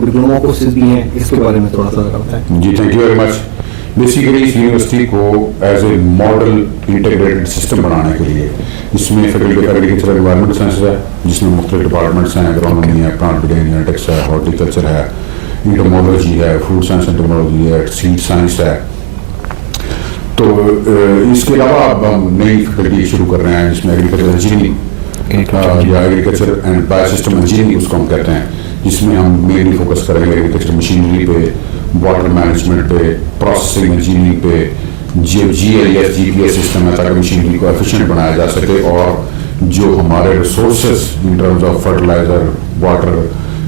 Diploma courses بھی ہیں, اس کے بارے میں تھوڑا سا بتائیں. جی thank you very much. Basically اس یونیورسٹی کو as a model integrated system بنانے کے لیے اس میں faculty of agriculture environment science ہے جس میں مختلف ڈپارٹمنٹس ہیں, اگرونومی ہے, پلانٹ جینیٹکس ہے, ہارٹیکلچر ہے, انٹومولوجی ہے, فوڈ سائنس انٹومولوجی ہے, سیڈ سائنس ہے. تو اس کے علاوہ اب ہم نئی فیکلٹی شروع کر رہے ہیں جس میں ایگریکلچر انجینئرنگ یا agriculture and bio system engineering اس کو ہم کہتے ہیں, جس میں ہم مینلی فوکس کریں گے ایگریکلچر مشینری پہ, واٹر مینجمنٹ پہ, پروسیسنگ انجینئرنگ پہ, GIS سسٹم ہے تاکہ مشینری کو ایفیشینٹ بنایا جا سکے اور جو ہمارے resources in terms of fertiliser, water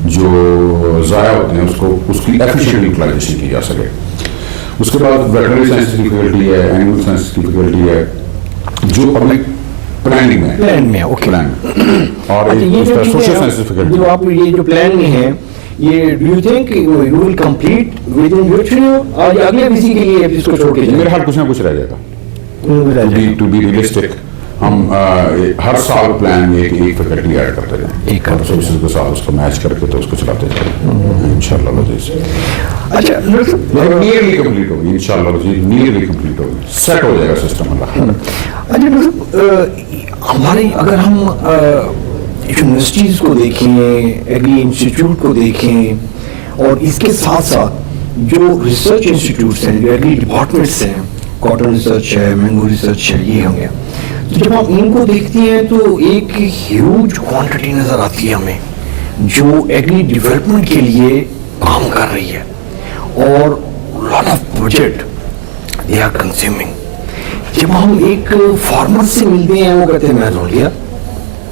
جو ضائع ہوتے ہیں اس کی ایفیشینٹ یوٹیلائزیشن کی جا سکے. اس کے بعد ویٹرنری سائنس کی فیکلٹی ہے, اینیمل سائنس کی فیکلٹی ہے جو پبلک پلاننگ میں اور سوشل سائنس کی فیکلٹی. جو آپ یہ جو پلان میں ہے یہ do you think you will complete with in your training اور اگلے کسی کے لیے اس کو چھوڑ کے میرے خیال کچھ نہ کچھ رہ جائے گا. ٹو بی ریئلسٹک ہم ہر سال پلان میں ایک فیکلٹی ایڈ کرتے جائیں اور سوشل کے ساتھ اس کو میچ کر کے تو اس کو چلاتے جائیں انشاءاللہ. اچھا نیئرلی کمپلیٹ ہوگی انشاءاللہ, نیئرلی کمپلیٹ ہوگی, سیٹ ہو جائے گا سسٹم اللہ. اچھا ہماری اگر ہم یونیورسٹیز کو دیکھیں, ایگری انسٹیٹیوٹ کو دیکھیں اور اس کے ساتھ ساتھ جو ریسرچ انسٹیٹیوٹس ہیں, جو ایگری ڈپارٹمنٹس ہیں, کاٹن ریسرچ ہے, مینگو ریسرچ ہے, یہ ہوں گے, تو جب آپ ان کو دیکھتی ہیں تو ایک ہیوج کوانٹٹی نظر آتی ہے ہمیں جو ایگری ڈیولپمنٹ کے لیے کام کر رہی ہے اور lot of budget they are consuming. جب ہم ایک فارمر سے ملتے ہیں وہ کہتے ہیں میں رول لیا,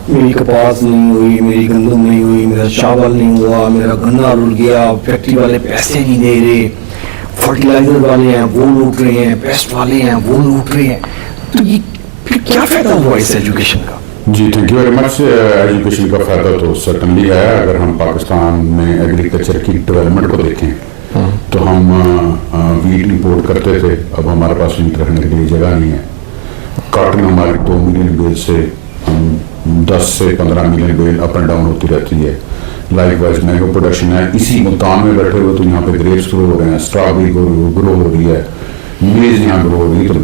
میری کپاس نہیں ہوئی, میری گندم نہیں ہوئی, میرا چاول نہیں ہوا, میرا گنا رول گیا, فیکٹری والے پیسے نہیں دے رہے, فرٹیلائزر والے ہیں وہ لوٹ رہے ہیں, پیسٹ والے ہیں وہ لوٹ رہے ہیں, تو یہ پھر کیا فائدہ ہوا اس ایجوکیشن کا؟ جی thank you very much. Education کا فائدہ تو سرٹنلی ہے. اگر ہم پاکستان میں ایگریکلچر کی ڈیولپمنٹ کو دیکھیں تو ہم ویٹ امپورٹ کرتے تھے, اب ہمارے پاس ویٹ رکھنے کے لیے جگہ نہیں ہے. کاٹن ہماری 2 ملین بیل سے 10 سے 15 million bale up and down ہوتی رہتی ہے. لائک وائز مینگو پروڈکشن ہے, اسی ملتان میں بیٹھے ہوئے تو یہاں پہ گریپس گرو ہو رہے ہیں, اسٹرابیری گرو ہو رہی ہے, میز یہاں گرو ہو رہی ہے, تو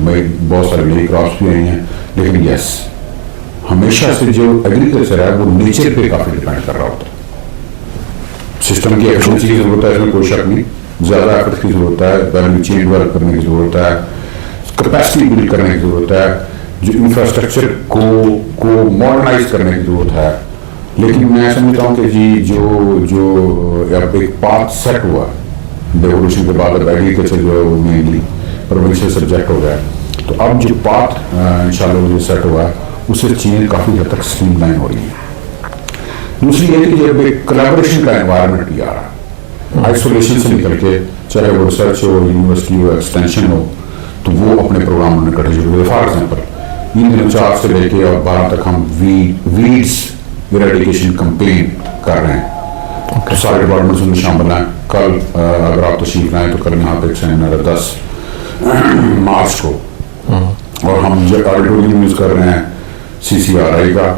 بہت سارے نئی کراپس بھی آئی ہیں. لیکن یس ہمیشہ سے جو ایگریکلچر ہے وہ نیچر پہ کافی ڈیپینڈ کر رہا ہوتا ہے. سسٹم کی ایفیشنسی کی ضرورت ہے, اس میں کوئی شک نہیں, زیادہ ایفرٹ کی ضرورت ہے, ویلیو چین ڈیولپ کرنے کی ضرورت ہے, کیپیسٹی بلڈ کرنے کی ضرورت ہے, جو انفراسٹرکچر کو ماڈرنائز کرنے کی ضرورت ہے. لیکن میں سمجھتا ہوں کہ جی جو اب ایک پاتھ سیٹ ہوا ڈیولوشن کے بعد, اب ایگریکلچر جو ہے وہ مینلی پروونشل سبجیکٹ ہو گیا, تو اب جو پاتھ انشاءاللہ جو سیٹ ہوا ہے اس سے چیزیں کافی حد تک اسٹریم لائن ہو رہی ہیں. دوسری یہ کہ جب ایک کلیبوریشن کا انوائرمنٹ بھی آ رہا ہے, آئسولیشن سے نکل کے, چاہے وہ ریسرچ ہو, یونیورسٹی ہو, ایکسٹینشن ہو, تو وہ اپنے پروگرام میں کٹے شروع. فار ایگزامپل ان دنوں 4 سے لے کے اور 12 تک ہم ویڈس ایریڈیکیشن کمپین کر رہے ہیں, تو سارے ڈپارٹمنٹس ان میں شامل ہیں. کل اگر آپ تشریف لائیں تو کل یہاں پہ ایک سیمینار ہے 10 مارچ کو, اور ہم جو آڈیٹوریم یوز کر رہے ہیں CCRI کا,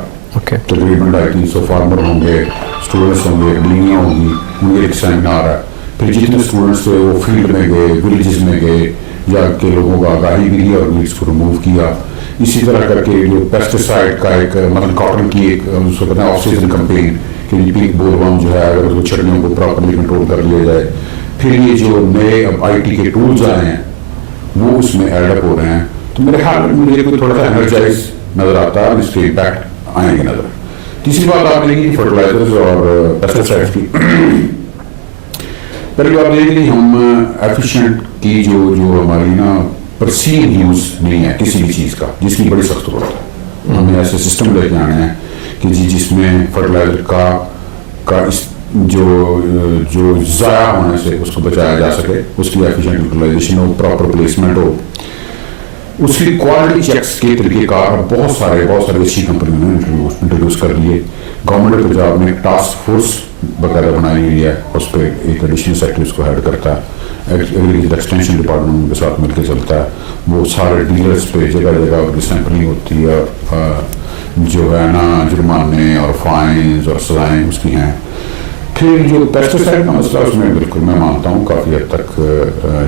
تقریباً 250 فارمر ہوں گے, اسٹوڈنٹس ہوں گے, ڈیلیاں ہوں گی, ان کے ایک سیمینار ہے. پھر جتنے اسٹوڈنٹس تھے وہ فیلڈ میں گئے, ولیجز میں گئے, جا کے لوگوں کو آگاہی بھی دی اور ویڈس کو ریموو کیا. اسی طرح کر کے جو پیسٹیسائڈ کا ایک مطلب کاٹن کی ایک اس کو کہتے ہیں آف سیزن کمپین کہ پنک بول بم جو ہے اگر اس کو چھڑیوں کو پراپرلی کنٹرول کر لیا جائے. پھر یہ جو نئے اب IT کے ٹولز آئے ہیں وہ اس میں ایڈ اپ ہو رہے ہیں. تو میرے خیال میں مجھے کوئی تھوڑا سا انرجائز نظر آتا ہے, اس کے امپیکٹ آئیں گے نظر. تیسری بات آپ دیکھیں گی فرٹیلائزرز اور پیسٹیسائڈس کی. پہلی بات یہ کہ ہم ایفیشینٹ کی جو ہماری نا پرسیو یوز نہیں ہے کسی بھی چیز کا, جس کی بڑی سخت ضرورت ہے. ہمیں ایسے سسٹم لے کے آنے ہیں کہ جس میں فرٹیلائزر کا جو ضائع ہونے سے اس کو بچایا جا سکے, اس کی ایفیشینٹ یوٹیلائزیشن ہو, پراپر پلیسمنٹ ہو, اس کی کوالٹی چیکس کے طریقہ کار بہت سارے اچھی کمپنیوں نے انٹروڈیوس کر لیے. گورنمنٹ آف پنجاب نے ایک ٹاسک فورس وغیرہ بنائی ہوئی ہے, اس پہ ایک ایڈیشنل سیکٹر اس کو ہیڈ کرتا ہے, ایگریکلچر ایکسٹینشن ڈپارٹمنٹ کے ساتھ مل کے چلتا ہے. وہ سارے ڈیلرز پہ جگہ جگہ کی سیمپلنگ ہوتی ہے, جو ہے نا جرمانے اور فائنز اور سزائیں اس کی ہیں. پھر جو پیسٹیسائڈ کا مسئلہ اس میں بالکل میں مانتا ہوں کافی حد تک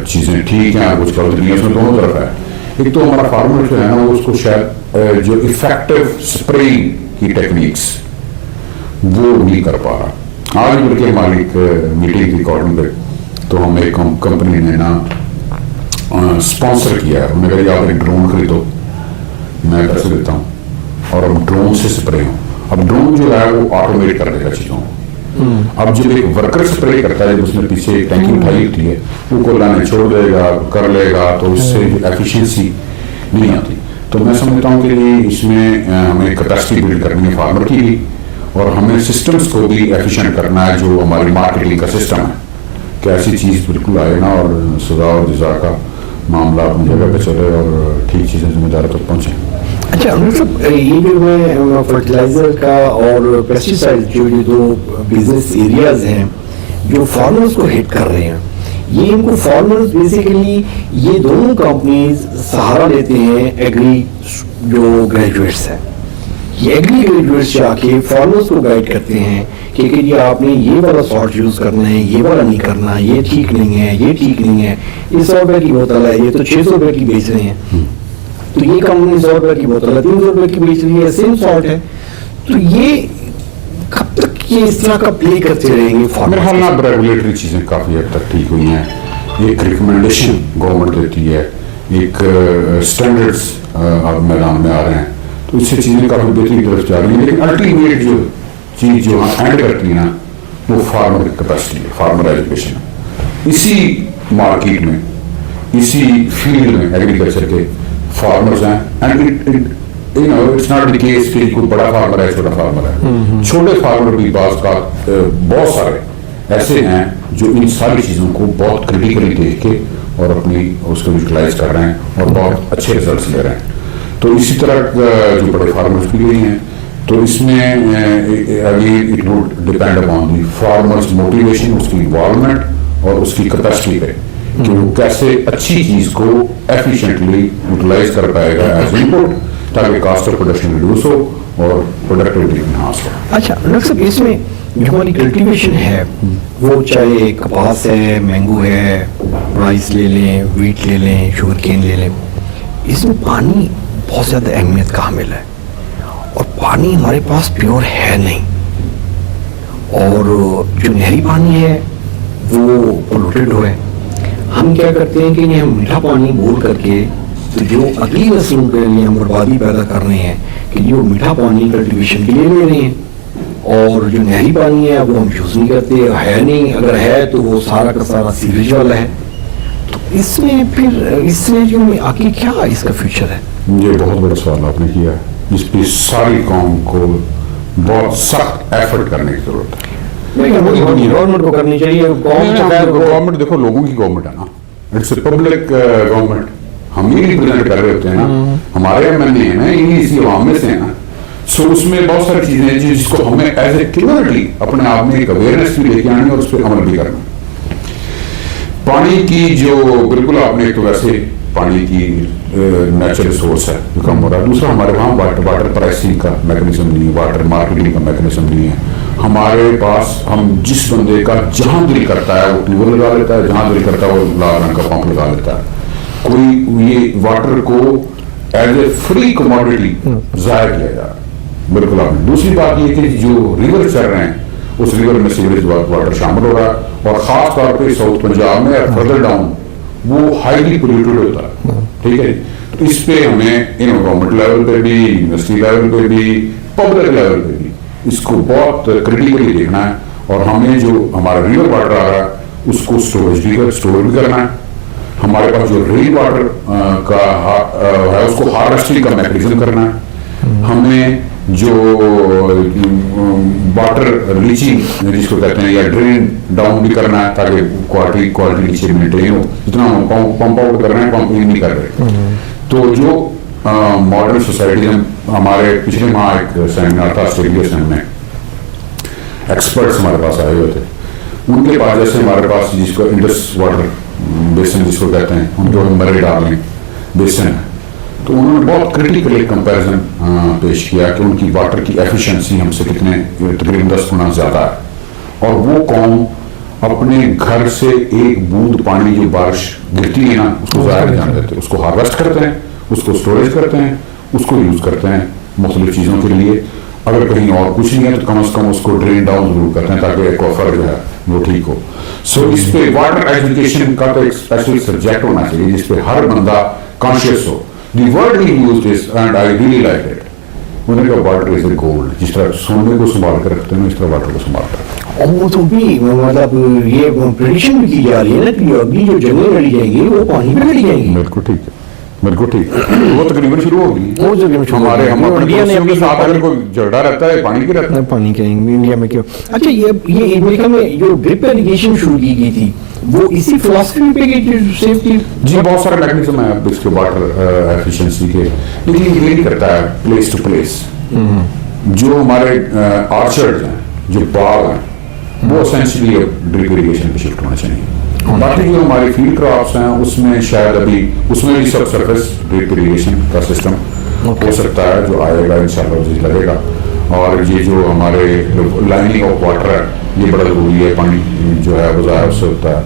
چیزیں ٹھیک ہیں, کچھ غلط نہیں ہے, اس میں دونوں طرف ہے. ایک تو ہمارا فارمر جو ہے نا وہ اس کو شاید جو افیکٹو اسپریئنگ کی ٹیکنیکس وہ نہیں کر پا رہا. آج بلکہ ہماری ایک میٹنگ تھی کارڈن پہ, تو ہم ایک کمپنی نے نا اسپانسر کیا ہے, انہوں نے کہا آپ ایک ڈرون خریدو, میں پیسے دیتا ہوں اور اب ڈرون سے اسپرے ہوں. اب ڈرون جو ہے وہ آٹومیٹ کر دے گا چیزوں کو. اب جب ایک ورکر اسپرے کرتا ہے, جب اس نے پیچھے ایک ٹینکی اٹھائی ہوتی ہے, وہ کو لانے چھوڑ دے گا, کر لے گا, تو اس سے ایفیشینسی نہیں آتی. تو میں سمجھتا ہوں کہ اس میں ہمیں کیپیسٹی بلڈ کرنی ہے فارمر کی بھی, اور ہمیں سسٹمز کو بھی ایفیشینٹ کرنا ہے. جو ہماری مارکیٹنگ کا سسٹم ہے کہ ایسی چیز بالکل آئے نا اور سزا اور جزا کا معاملہ اپنی جگہ پہ چلے اور ٹھیک چیزیں ذمہ داروں تک پہنچیں. اچھا صاحب, یہ جو میں فرٹیلائزر کا اور پیسٹیسائڈ جو یہ دو بزنس ایریاز ہیں جو فارمرز کو ہٹ کر رہے ہیں, یہ ان کو فارمرز بیسیکلی یہ دونوں کمپنیز سہارا لیتے ہیں ایگری جو گریجویٹس ہیں. یہ ایگری گریجویٹس جا کے فارمرز کو گائیڈ کرتے ہیں کہ یہ آپ نے یہ والا سالٹ یوز کرنا ہے, یہ والا نہیں کرنا, یہ ٹھیک نہیں ہے, یہ ٹھیک نہیں ہے, یہ 100 روپے کی بوتل ہے, یہ تو 600 روپے کی بیچ رہے ہیں, تو یہ کمپنی 100 روپے کی بوتل ہے 300 روپے کی بیچ رہی ہے, سیم سالٹ ہے. تو یہ کب تک یہ اس طرح کا پلے کرتے رہیں گے؟ میرے خیال میں ریگولیٹری چیزیں کافی حد تک ٹھیک ہوئی ہیں. ایک ریکمنڈیشن گورنمنٹ دیتی ہے, ایک اسٹینڈرڈس میدان میں آ رہے ہیں, تو اس سے چیزیں کافی بہتری کی طرف جا رہی ہیں. لیکن الٹیمیٹ جو چیز جو اینڈ کرتی ہے نا وہ فارمر کی کیپیسٹی ہے, فارمر ایجوکیشن. اسی مارکیٹ میں, اسی فیلڈ میں ایگریکلچر کے فارمرز ہیں. And it's not the case کہ کوئی بڑا فارمر ہے چھوٹا فارمر ہے. چھوٹے فارمر بھی بعض کا بہت سارے ایسے ہیں جو ان ساری چیزوں کو بہت کریٹیکلی دیکھ کے اور اپنی اس کو یوٹیلائز کر رہے ہیں اور بہت اچھے ریزلٹس لے رہے ہیں. تو اسی طرح جو بڑے فارمرز بھی گئی ہیں, تو اس میں again it would depend upon the farmers motivation, اس کی انوالومنٹ اور اس کی کیپیسٹی پہ کہ وہ کیسے اچھی چیز کو ایفیشینٹلی یوٹیلائز کر پائے گا ایز ان پٹ, تاکہ کاسٹ آف پروڈکشن ریڈیوس ہو اور پروڈکٹیوٹی انہانس ہو. اچھا ڈاکٹر صاحب, اس میں جو ہماری کلٹیویشن ہے وہ چاہے کپاس ہے, مینگو ہے, رائس لے لیں, ویٹ لے لیں, شوگر کین لے لیں, اس میں پانی بہت زیادہ اہمیت کا حامل ہے, اور پانی ہمارے پاس پیور ہے نہیں, اور جو نہری پانی ہے وہ پولوٹیڈ ہے. ہم کیا کرتے ہیں کہ یہ ہم میٹھا پانی بول کر کے تو جو اگلی نسلوں کے لیے ہم بربادی پیدا کر رہے ہیں کہ جو میٹھا پانی کلٹیویشن کے لیے لے رہے ہیں, اور جو نہری پانی ہے وہ ہم یوز نہیں کرتے, ہے نہیں, اگر ہے تو وہ سارا کا سارا سیوریج والا ہے. تو اس میں پھر اس سے جو آگے کیا اس کا فیوچر ہے؟ یہ بہت بڑا سوال آپ نے کیا ہے, جس پہ ساری قوم کو بہت سخت ایفرٹ کرنے کی ضرورت ہے. گورنمنٹ کو کرنی چاہیے. گورنمنٹ دیکھو لوگوں کی گورنمنٹ ہے نا, اٹس اے پبلک گورنمنٹ. ہم ہی ریپرزینٹ کر رہے ہوتے ہیں نا, ہمارے ایم ایل اے ہیں نا, انہیں اسی عوام میں سے ہیں نا. سو اس میں بہت ساری چیزیں ہیں جس کو ہمیں ایز اے کمیونٹی اپنے آپ میں ایک اویئرنیس بھی لے کے آنی اور اس پہ عمل بھی کرنا. پانی کی جو بالکل آپ نے تو ویسے پانی کی نیچرل سورس ہے جو کم ہو رہا ہے. دوسرا ہمارے وہاں واٹر پرائسنگ کا میکنزم نہیں ہے, واٹر مارکیٹنگ کا میکنزم نہیں ہے. ہمارے پاس ہم جس بندے کا جہاں دل کرتا ہے وہ ٹیوب ویل لگا لیتا ہے, جہاں دل کرتا ہے وہ لال رنگ کا پمپ لگا لیتا ہے. کوئی یہ واٹر کو ایز اے فری کموڈٹی ضائع کیا جا رہا ہے. بالکل آپ نے. دوسری بات یہ کہ جو ریور چل رہے ہیں اس ریور میں سیوریج واٹر شامل ہو رہا ہے, اور خاص طور پہ ساؤتھ پنجاب میں اور فردر ڈاؤن وہ ہائیلی پولیوٹیڈ ہوتا ہے. ٹھیک ہے, تو اس پہ ہمیں گورنمنٹ لیول پہ بھی, یونیورسٹی لیول پہ بھی, پبلک لیول پہ بھی اس کو بہت کریٹیکلی دیکھنا ہے. اور ہمیں جو ہمارا ریور واٹر آ رہا ہے اس کو اسٹور بھی کرنا ہے. ہمارے پاس جو ریل واٹر کا ہے اس کو ہارویسٹنگ کا میکنزم کرنا ہے. ہمیں جو واٹر ریچنگ جس کو کہتے ہیں یا ڈرین ڈاؤن بھی کرنا ہے تاکہ کوالٹی نیچے مینٹین ہو. جتنا ہم پمپ آؤٹ کر رہے ہیں پمپ نہیں کر رہے. تو جو ماڈرن سوسائٹی ہمارے پچھلے ماہ ایک سیمینار تھا آسٹریلیا سے, ہم نے ایکسپرٹس ہمارے پاس آئے ہوئے تھے. ان کے پاس جیسے ہمارے پاس جس کو انڈس واٹر بیسن جس کو کہتے ہیں, ان کو ہم مرے ڈال لیں بیسن ہے, تو انہوں نے بہت کریٹیکل ایک کمپیریزن پیش کیا کہ ان کی واٹر کی ایفیشنسی ہم سے کتنے تقریباً 10 گنا زیادہ ہے، اور وہ قوم اپنے گھر سے ایک بوند پانی جو بارش گرتی ہے نا اس کو ضائع نہیں جانے دیتے، اس کو ہارویسٹ کرتے ہیں، اس کو اسٹوریج کرتے ہیں، اس کو یوز کرتے ہیں مختلف چیزوں کے لیے. اگر کہیں اور کچھ نہیں ہے تو کم از کم اس کو ڈرین ڈاؤن ضرور کرتے ہیں تاکہ ایکوافر جو ہے وہ ٹھیک ہو. سو اس پہ واٹر ایجوکیشن کا تو ایک اسپیشل سبجیکٹ ہونا چاہیے جس پہ ہر بندہ conscious who. The word he used is and I really like it. انہوں نے کہا واٹر از اے گولڈ. جس طرح سونے کو سنبھال کر رکھتے ہیں اس طرح واٹر کو سنبھال کر رکھتے ہیں. اور وہ تو بھی مطلب یہ پریڈکشن بھی کی جا رہی ہے نا کہ ابھی جو جنگلیں لڑی جائیں گی وہ پانی پہ لڑی جائیں گی. بالکل ٹھیک ہے، بالکل ٹھیک. وہ تقریباً شروع ہوگی. ہمارے ہم اپنے پڑوسیوں کے ساتھ اگر کوئی جھگڑا رہتا ہے پانی کی رہتا ہے. پانی کے انڈیا میں کیوں. اچھا یہ امریکہ میں جو ڈرپ ایریگیشن شروع کی گئی تھی وہ اسی فلاسفی پہ کی سیفٹی. جی بہت سارے میکنزم ہیں اس کے واٹر ایفیشنسی کے، لیکن یہ نہیں کرتا ہے پلیس ٹو پلیس. جو ہمارے آرچرڈ ہیں، جو باغ ہیں، وہ اسینشلی ڈرپ ایریگیشن پہ شفٹ ہونا چاہیے. باقی جو ہماری فیلڈ کراپس ہیں اس میں شاید ابھی اس میں بھی سب سرفیس ڈرپ ایریگیشن کا سسٹم ہو سکتا ہے جو آئے گا انشاءاللہ لگے گا. اور یہ جو ہمارے لائننگ آف واٹر ہے یہ بڑا ضروری ہے. پانی جو ہے وہ ضائع اس سے ہوتا ہے.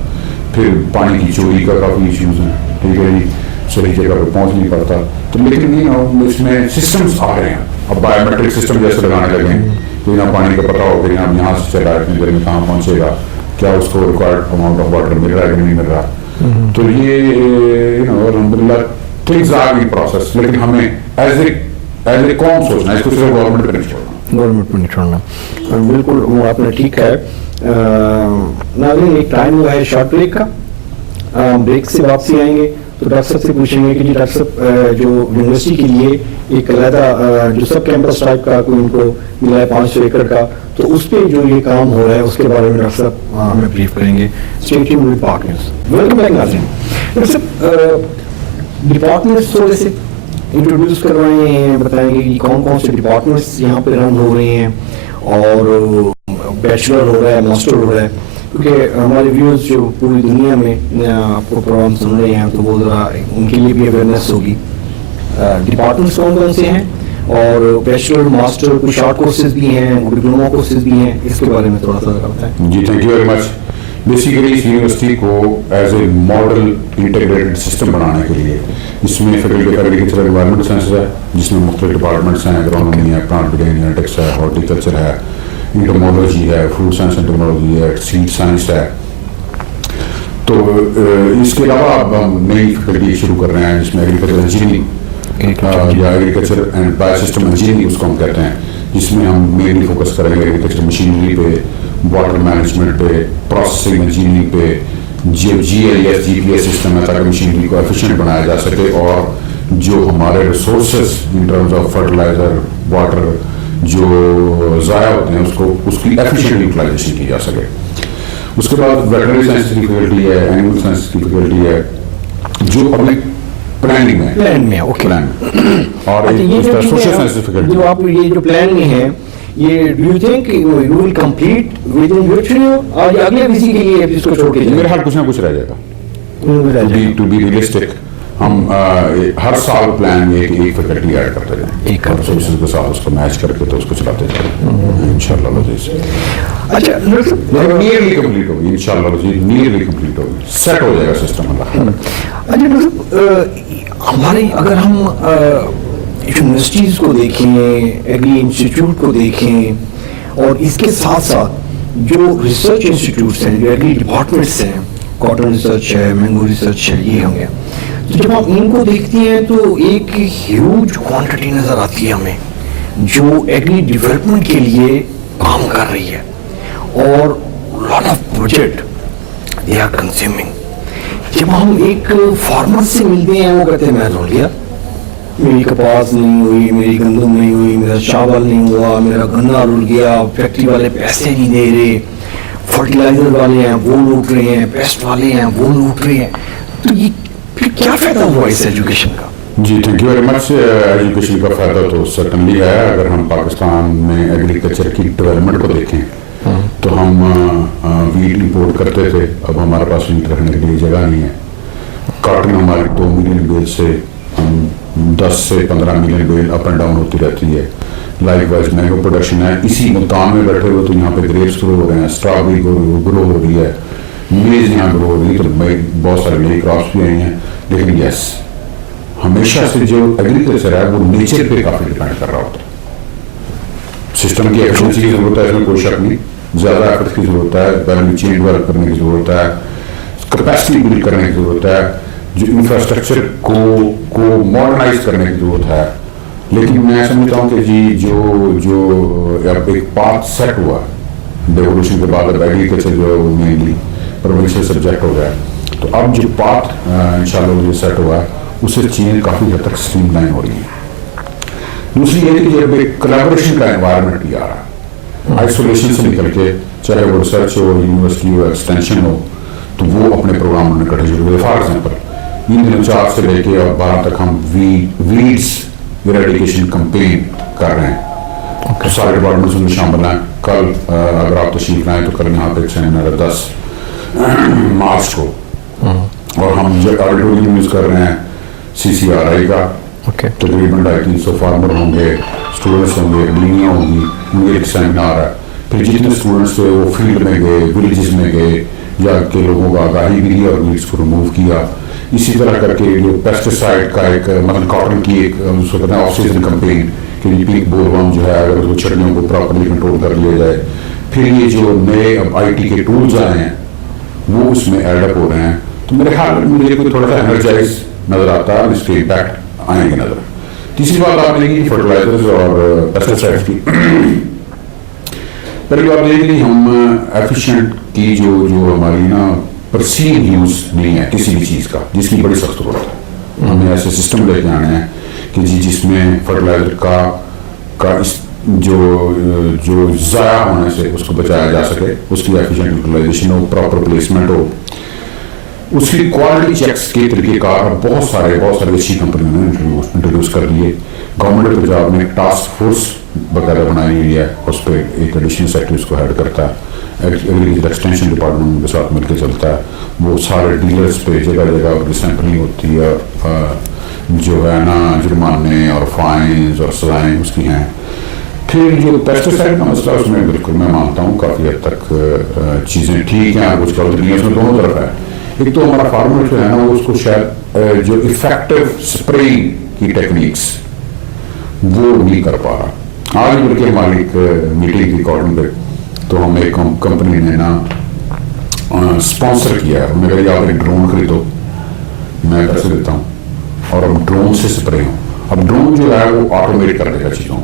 پھر پانی کی چوری کا کافی ایشوز ہیں، ٹھیک ہے جی، صحیح جگہ پہ پہنچ نہیں پاتا. تو لیکن اس میں سسٹمز آ رہے ہیں اب، بایو میٹرک سسٹم جیسے لگانے لگے ہیں کہ یہاں پانی کا پتہ ہو کہ یہاں سے چلا اتنی دیر میں کہاں پہنچے گا، کیا اس کو ریکوائرڈ اماؤنٹ آف واٹر مل رہا ہے کہ نہیں مل رہا. تو یہ الحمدللہ تھنگز آر ان پروسیس، لیکن ہمیں ایز اے قوم سوچنا ہے، اس کو صرف گورنمنٹ پہ نہیں چھوڑنا. گورنمنٹ پہ نہیں چھوڑنا. بالکل وہ آپ نے ٹھیک ہے. ناظرین ایک ٹائم ہوا ہے شارٹ بریک کا. بریک سے واپسی آئیں گے تو ڈاکٹر صاحب سے پوچھیں گے کہ جی ڈاکٹر صاحب جو یونیورسٹی کے لیے ایک علیحدہ جو سب کیمپس ٹائپ کا کوئی ان کو ملا ہے 500 ایکڑ کا، تو اس پہ جو یہ کام ہو رہا ہے اس کے بارے میں ڈاکٹر صاحب ہمیں بریف کریں گے. اسٹے ٹیونڈ ود پاک نیوز. ویلکم بیک ناظرین. ڈاکٹر صاحب ڈپارٹمنٹس تھوڑے سے انٹروڈیوس کروائے ہیں، بتائیں گے کہ کون کون سے ڈپارٹمنٹس یہاں پہ رن ہو رہے ہیں اور بیچلر ہو رہا ہے، ماسٹر ہو رہا ہے، کیونکہ ہمارے ویورز جو پوری دنیا میں آپ کو پروگرام سن رہے ہیں تو وہ ذرا ان کے لیے بھی اویئرنیس ہوگی. ڈپارٹمنٹس کون کون سے ہیں اور بیچلر ماسٹر کوئی شارٹ کورسز بھی ہیں، ڈپلوما کورسز بھی ہیں، اس کے بارے میں تھوڑا سا بتائیں. جی thank you very much. Basically اس یونیورسٹی کو as a model integrated system بنانے کے لیے اس میں faculty of agriculture environment science ہے جس میں مختلف ڈپارٹمنٹس ہیں، اگرونومی ہے، پلانٹ جینیٹکس ہے، ہارٹیکلچر ہے، انٹرمولوجی ہے، فوڈ سائنس انٹرمولوجی ہے، سیڈ سائنس ہے. تو اس کے علاوہ اب ہم نئی فیکلٹی شروع کر رہے ہیں جس میں ایگریکلچر انجینئرنگ یا agriculture and bio system engineering اس کو ہم کہتے ہیں، جس میں ہم مینلی فوکس کریں گے ایگریکلچر مشینری پہ، واٹر مینجمنٹ پہ، پروسیسنگ انجینئرنگ پہ. G I S G P S system ہے تاکہ مشینری کو ایفیشینٹ بنایا جا سکے اور جو ہمارے resources in terms of fertiliser, water جو ضائع ہوتے ہیں اس کی ایفیشینٹ یوٹیلائزیشن کی جا سکے. اس کے بعد ویٹرنری سائنس کی فیکلٹی ہے، اینیمل سائنس کی فیکلٹی ہے جو پبلک پلاننگ میں اور سوشل سائنس کی فیکلٹی. جو آپ یہ جو پلان میں ہے یہ do you think you will complete with in your training اور اگلے کسی کے لیے اس کو چھوڑ کے میرے خیال کچھ نہ کچھ رہ جائے گا. ٹو بی ریئلسٹک ہم ہر سال پلان میں ایک فیکلٹی ایڈ کرتے جائیں اور ریسورسز کے ساتھ اس کو میچ کر کے تو اس کو چلاتے جائیں انشاءاللہ. اچھا نیئرلی کمپلیٹ ہوگی انشاءاللہ، نیئرلی کمپلیٹ ہوگی، سیٹ ہو جائے گا سسٹم اللہ. اچھا ہمارے اگر ہم یونیورسٹیز کو دیکھیں، ایگری انسٹیٹیوٹ کو دیکھیں اور اس کے ساتھ ساتھ جو ریسرچ انسٹیٹیوٹس ہیں، جو ایگری ڈپارٹمنٹس ہیں، کاٹن ریسرچ ہے، مینگو ریسرچ ہے، یہ ہوں گے، تو جب ہم ان کو دیکھتے ہیں تو ایک ہیوج کوانٹٹی نظر آتی ہے ہمیں جو ایگری ڈیولپمنٹ کے لیے کام کر رہی ہے اور lot of budget they are consuming. جب ہم ایک فارمر سے ملتے ہیں وہ کہتے ہیں میں رول گیا، میری کپاس نہیں ہوئی، میری گندم نہیں ہوئی، میرا چاول نہیں ہوا، میرا گنا رول گیا، فیکٹری والے پیسے نہیں دے رہے، فرٹیلائزر والے ہیں وہ لوٹ رہے ہیں، پیسٹ والے ہیں وہ لوٹ رہے ہیں. تو یہ پھر کیا فائدہ ہوا اس ایجوکیشن کا؟ جی thank you very much. Education کا فائدہ تو سرٹنلی ہے. اگر ہم پاکستان میں ایگریکلچر کی ڈیولپمنٹ کو دیکھیں تو ہم ویٹ امپورٹ کرتے تھے، اب ہمارے پاس ویٹ رکھنے کے لیے جگہ نہیں ہے. کاٹن ہماری 2 ملین بیل سے ہم 10 سے 15 million bale up and down ہوتی رہتی ہے. لائک وائز مینگو پروڈکشن ہے. اسی ملتان میں بیٹھے ہوئے تو یہاں پہ گریپس گرو ہو رہے ہیں, اسٹرابیری گرو ہو رہی ہے, میز یہاں گرو ہو رہی ہے, تو بہت سارے نئی کراپس بھی آئی ہیں. لیکن یس, ہمیشہ سے جو ایگریکلچر ہے وہ نیچر پہ کافی ڈیپینڈ کر رہا ہوتا ہے. سسٹم کی ایفیشنسی کی ضرورت ہے, اس میں کوئی شک نہیں. زیادہ ایفرٹ کی ضرورت ہے, ویلیو چین ڈیولپ کرنے کی ضرورت ہے, کیپیسٹی بلڈ کرنے کی ضرورت ہے, جو انفراسٹرکچر کو ماڈرنائز کرنے کی ضرورت ہے. لیکن میں سمجھتا ہوں کہ جی جو اب ایک پاتھ سیٹ ہوا ڈیولوشن کے بعد, اب ایگریکلچر جو ہے وہ مینلی پروونشل سبجیکٹ ہو گیا ہے, تو اب جو پاتھ انشاءاللہ جو سیٹ ہوا ہے اس سے چیزیں کافی حد تک اسٹریم لائن ہو رہی ہیں. دوسری یہ کہ جب ایک کولیبوریشن کا انوائرمنٹ بھی آ رہا ہے, آئسولیشن سے نکل کے, چاہے وہ ریسرچ ہو, یونیورسٹی ہو, ایکسٹینشن ہو, تو وہ اپنے پروگرام میں کٹے شروع ہوئے. فار ایگزامپل ان دنوں 4 سے لے کے اور 12 تک ہم ویڈس ایریڈیکیشن کمپین کر رہے ہیں. تو سارے ڈپارٹمنٹس میں شامل ہیں. کل اگر آپ تشریف لائیں تو کل یہاں پہ ایک سیمینار ہے 10 مارچ کو, اور ہم آڈیٹوریم یوز کر رہے ہیں CCRI کا. تقریباً 250 فارمر ہوں گے, اسٹوڈنٹس ہوں گے, اکیڈمیاں ہوں گی, ان کے ایک سیمینار ہے. پھر جتنے اسٹوڈنٹس تھے وہ فیلڈ میں گئے, ولیجز میں گئے, یا کے لوگوں کا آگاہی بھی دی اور ویڈس کو ریموو کیا. اسی طرح کر کے جو پیسٹیسائڈ کا ایک مطلب کاٹن کی ایک اس کو کہتے ہیں آف سیزن کمپین, کہ یہ پیک بورورم جو ہے اگر وہ چھڑیوں کو پراپرلی کنٹرول کر لیا جائے. پھر یہ جو نئے اب IT کے ٹولز آئے ہیں وہ اس میں ایڈ اپ ہو رہے ہیں. تو میرے خیال میں مجھے کوئی تھوڑا سا انرجائز نظر آتا ہے, اس کے امپیکٹ آئیں گے نظر. تیسری بات آپ نے کی فرٹیلائزرز اور پیسٹیسائڈز کی. پہلی بات یہ کہ ہم ایفیشینٹ کی جو ہماری نا پرسیو یوز نہیں ہے کسی بھی چیز کا, جس کی بڑی سخت ضرورت ہے. ہمیں ایسے سسٹم لے کے آنے ہیں کہ جس میں فرٹیلائزر کا جو ضائع ہونے سے اس کو بچایا جا سکے, اس کی ایفیشینٹ یوٹیلائزیشن ہو, پراپر پلیسمنٹ ہو, اس کی کوالٹی چیکس کے طریقہ کار بہت سارے اچھی کمپنیوں نے انٹروڈیوس کر دیے. گورنمنٹ آف پنجاب نے ایک ٹاسک فورس وغیرہ بنائی ہوئی ہے, اس پہ ایک ایڈیشنل سیکٹری اس کو ہیڈ کرتا ہے, ایگریکلچر ایکسٹینشن ڈپارٹمنٹ کے ساتھ مل کے چلتا ہے. وہ سارے ڈیلرز پہ جگہ جگہ سیمپلنگ ہوتی ہے, جو ہے نا جرمانے اور فائنز اور سزائیں اس کی ہیں. پھر جو پیسٹیسائڈ کا مسئلہ, اس میں بالکل میں مانتا ہوں کافی حد تک چیزیں ٹھیک ہیں, کچھ غلطیاں اس میں دونوں طرف ہے. ایک تو ہمارا فارمر جو ہے نا وہ اس کو شاید جو افیکٹو اسپریئنگ کی ٹیکنیکس وہ نہیں کر پا رہا. آج بلکہ ہماری ایک میٹنگ تھی کاٹن پہ, تو ہم ایک کمپنی نے نا اسپانسر کیا ہے. انہوں نے کہا آپ ایک ڈرون خریدو, میں پیسے دیتا ہوں, اور اب ڈرون سے سپرے ہوں. اب ڈرون جو ہے وہ آٹومیٹ کر دے گا چیزوں کو.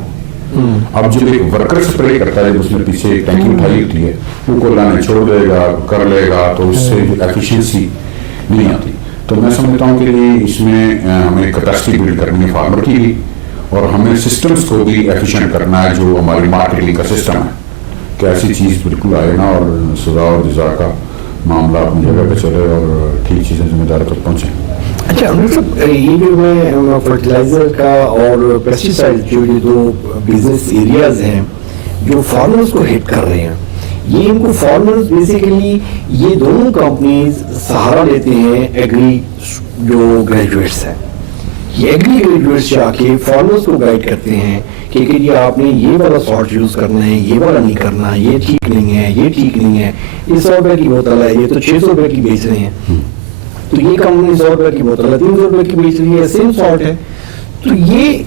اب جب ایک ورکر سپرے کرتا ہے, جب اس نے پیچھے ایک ٹینکی اٹھائی ہوتی ہے, وہ کو لانے چھوڑ دے گا, کر لے گا, تو اس سے جو ایفیشنسی نہیں آتی. تو میں سمجھتا ہوں کہ اس میں ہمیں کیپیسٹی بلڈ کرنی ہے فارمر کی بھی, اور ہمیں سسٹمز کو بھی ایفیشینٹ کرنا ہے. جو ہماری مارکیٹنگ کا سسٹم ہے کہ ایسی چیز بالکل آئے نا, اور سزا اور جزا کا معاملہ اپنی جگہ پہ چلے, اور ٹھیک چیزیں ذمہ داروں تک پہنچیں. اچھا یہ جو میں فرٹیلائزر کا اور پیسٹیسائڈ جو یہ دو بزنس ایریاز ہیں جو فارمرز کو ہٹ کر رہے ہیں, یہ ان کو فارمرز بیسیکلی یہ دونوں کمپنیز سہارا لیتے ہیں ایگری جو گریجویٹس ہیں. یہ ایگری گریجویٹس جا کے فارمرز کو گائیڈ کرتے ہیں کہ یہ آپ نے یہ والا سالٹ یوز کرنا ہے, یہ والا نہیں کرنا, یہ ٹھیک نہیں ہے, یہ ٹھیک نہیں ہے, یہ 100 روپے کی بوتل ہے, یہ تو 600 روپے کی بیچ رہے ہیں, تو یہ کمپنی 100 روپے کی بوتل ہے 300 روپے کی بیچ رہی ہے, سیم سالٹ ہے. تو یہ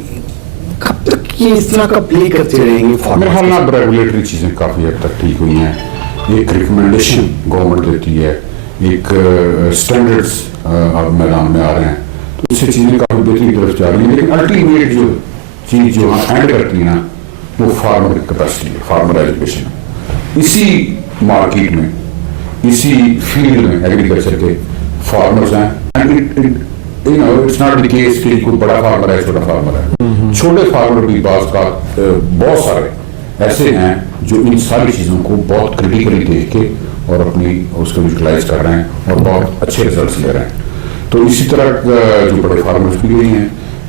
کب تک یہ اس طرح کا پلے کرتے رہیں گے؟ میرے خیال میں ریگولیٹری چیزیں کافی حد تک ٹھیک ہوئی ہیں. ایک ریکمنڈیشن گورنمنٹ دیتی ہے, ایک اسٹینڈرڈس اب میدان میں آ رہے ہیں, تو اس سے چیزیں کافی بہتری کی طرف جا رہی ہیں. لیکن الٹیمیٹ جو چیز جو اینڈ کرتی ہے نا, وہ فارمر کیپیسٹی ہے, فارمر ایجوکیشن. اسی مارکیٹ میں, اسی فیلڈ میں ایگریکلچر کے فارمرز ہیں. اٹس ناٹ دی کیس کہ کوئی بڑا فارمر ہے چھوٹا فارمر ہے. چھوٹے فارمر بھی بعض کا بہت سارے ایسے ہیں جو ان ساری چیزوں کو بہت کریٹیکلی دیکھ کے اور اپنی اس کو یوٹیلائز کر رہے ہیں اور بہت اچھے ریزلٹس لے رہے ہیں. تو اسی طرح جو بڑے فارمرز بھی ہیں,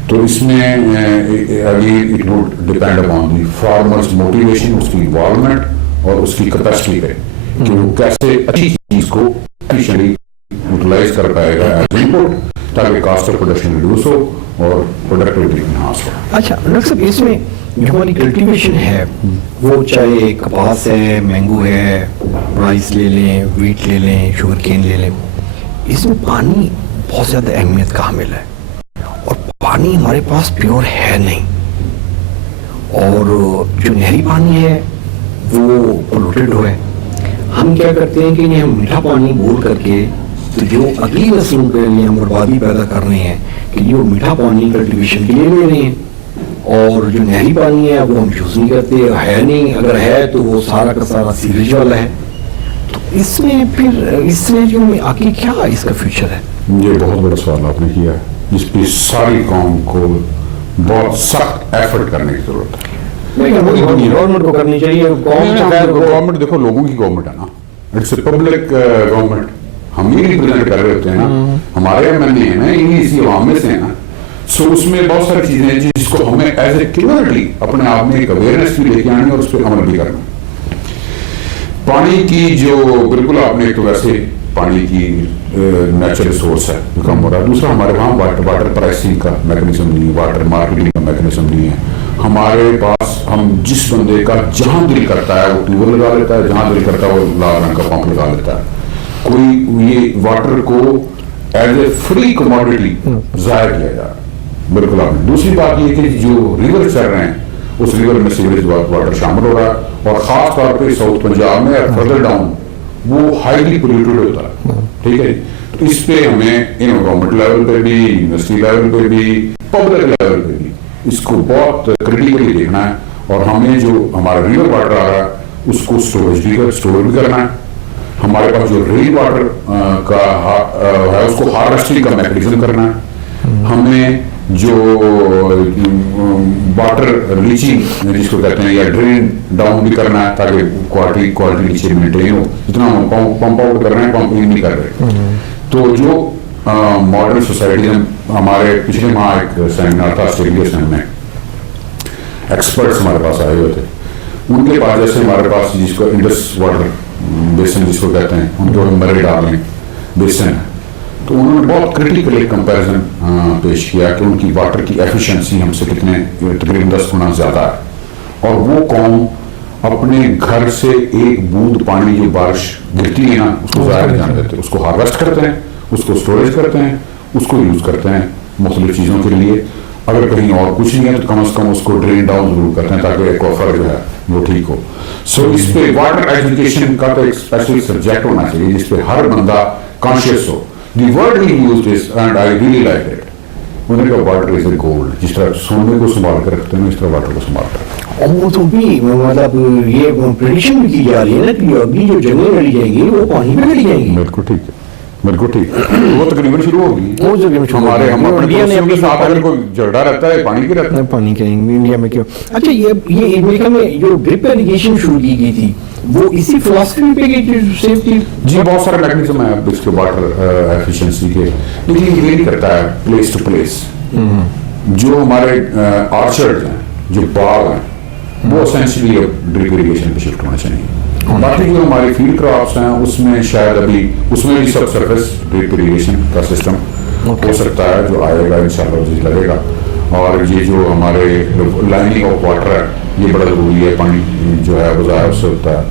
تو اس میں again it would depend upon the farmers motivation, اس کی انوالومنٹ اور اس کی کیپیسٹی پہ, کہ وہ کیسے اچھی چیز کو ایفیشینٹلی یوٹیلائز کر پائے گا ایز انپٹ, تاکہ کاسٹ آف پروڈکشن ریڈیوس ہو اور پروڈکٹیوٹی انہانس ہو. اچھا ڈاکٹر صاحب اس میں جو ہماری کلٹیویشن ہے وہ چاہے کپاس ہے, مینگو ہے, رائس لے لیں, ویٹ لے لیں, شوگر کین لے لیں, اس میں پانی بہت زیادہ اہمیت کا حامل ہے اور پانی ہمارے پاس پیور ہے نہیں, اور جو نہری پانی ہے وہ پولوٹیڈ ہوا ہے. ہم کیا کرتے ہیں کہ یہ ہم میٹھا پانی بور کر کے تو جو اگلی نسلوں کے لیے ہم بربادی پیدا کر رہے ہیں کہ جو میٹھا پانی کلٹیویشن کے لیے لے رہے ہیں, اور جو نہری پانی ہے وہ ہم یوز نہیں کرتے, ہے نہیں, اگر ہے تو وہ سارا کا سارا سیوریج والا ہے. تو اس میں پھر اس میں جو آگے کیا اس کا فیوچر ہے؟ یہ بہت بڑا سوال آپ نے کیا ہے, جس پہ ساری قوم کو بہت سخت ایفرٹ کرنے کی ضرورت ہے. گورنمنٹ کو کرنی چاہیے. گورنمنٹ دیکھو لوگوں کی گورنمنٹ ہے نا, اٹس اے پبلک گورنمنٹ. ہم ہی ریپرزینٹ کر رہے ہوتے ہیں نا, ہمارے ایم ایل اے ہیں نا, انہیں اسی عوام میں سے ہیں نا. سو اس میں بہت ساری چیزیں ہیں جس کو ہمیں ایز اے کمیونٹی اپنے آپ میں ایک اویئرنیس بھی لے کے آنی اور اس پہ عمل بھی کرنا. پانی کی جو بالکل آپ نے ایک تو ویسے پانی کی نیچرل ریسورس ہے جو کم ہو رہا ہے. دوسرا ہمارے وہاں واٹر پرائسنگ کا میکنزم نہیں ہے, واٹر مارکیٹنگ کا میکنزم نہیں ہے. ہمارے پاس ہم جس بندے کا جہاں دل کرتا ہے وہ ٹیوب ویل لگا لیتا ہے, جہاں دل کرتا ہے وہ لال رنگ کا پمپ لگا لیتا ہے. کوئی یہ واٹر کو ایز اے فری کموڈیٹی ضائع کیا جا رہا ہے. بالکل آپ نے. دوسری بات یہ کہ جو ریور چل رہے ہیں اس ریور میں سیوریج واٹر شامل ہو رہا ہے, اور خاص طور پہ ساؤتھ پنجاب میں فردر ڈاؤن وہ ہائیلی پولیوٹیڈ ہوتا ہے. ٹھیک ہے, تو اس پہ ہمیں گورنمنٹ لیول پہ بھی, یونیورسٹی لیول پہ بھی, پبلک لیول پہ بھی اس کو بہت کریٹیکلی دیکھنا ہے. اور ہمیں جو ہمارا ریور واٹر آ رہا ہے اس کو اسٹور بھی کرنا ہے. ہمارے پاس جو رین واٹر کا ہے اس کو ہارویسٹنگ کا میکنزم کرنا ہے. ہمیں جو واٹر لیچنگ جس کو کہتے ہیں یا ڈرین ڈاؤن بھی کرنا ہے تاکہ کوالٹی نیچے مینٹین ہو. جتنا ہم پمپ آؤٹ کر رہے ہیں پمپ ان نہیں کر رہے. تو جو ماڈرن سوسائٹی ہمارے پچھلے ماہ ایک سیمینار تھا آسٹریلیا سے, ہم نے ایکسپرٹس ہمارے پاس آئے ہوئے تھے. ان کے پاس جیسے ہمارے پاس جس کو انڈس واٹر بیسن جس کو کہتے ہیں, ان کو مرے ڈالیں بیسن ہے, تو انہوں نے بہت کریٹیکل ایک کمپیریزن پیش کیا کہ ان کی واٹر کی ایفیشنسی ہم سے کتنے تقریباً 10 گنا زیادہ ہے. اور وہ قوم اپنے گھر سے ایک بوند پانی جو بارش گرتی ہے نا اس کو ضائع نہیں جانے دیتے, اس کو ہارویسٹ کرتے ہیں, اس کو اسٹوریج کرتے ہیں, اس کو یوز کرتے ہیں مختلف چیزوں کے لیے. اگر کہیں اور کچھ نہیں ہے تو کم از کم اس کو ڈرین ڈاؤن ضرور کرتے ہیں تاکہ ایکوافر جو ہے وہ ٹھیک ہو. سو اس پہ واٹر ایجوکیشن کا تو ایک اسپیشل سبجیکٹ ہونا چاہیے جس پہ ہر بندہ conscious who. The word he used is and I really like it. انہوں نے کہا واٹر از اے گولڈ. جس طرح سونے کو سنبھال کر رکھتے ہیں اس طرح واٹر کو سنبھال کر رکھتے ہیں. اور وہ تو بھی مطلب یہ پریڈکشن بھی کی جا رہی ہے نا کہ ابھی جو جنگلیں گڑی جائیں گی وہ پانی میں گڑی جائیں گی. بالکل ٹھیک ہے, بالکل ٹھیک. وہ تقریباً شروع ہوگی. ہمارے انڈیا نے اپنے ساتھ اگر کوئی جھگڑا رہتا ہے پانی کی رہتا ہے, پانی کے انڈیا میں کیوں. اچھا یہ امریکہ میں جو ڈرپ ایریگیشن شروع کی گئی تھی وہ اسی فلاسفی پہ کی سیفٹی. جی بہت سارے میکنزم ہیں اس کے واٹر ایفیشنسی کے, لیکن یہ ویری کرتا ہے پلیس ٹو پلیس. جو ہمارے آرچرڈ ہیں, جو باغ ہیں, وہ اسینشلی ڈرپ ایریگیشن پہ شفٹ ہونا چاہیے. باقی جو ہماری فیلڈ کرافٹس ہیں اس میں شاید ابھی اس میں بھی سب سرفیس ڈرپ ایریگیشن کا سسٹم ہو سکتا ہے جو آئے گا انشاءاللہ جس لگے گا. اور یہ جو ہمارے لائننگ آف واٹر ہے یہ بڑا ضروری ہے. پانی جو ہے وہ ضائع سے ہوتا ہے.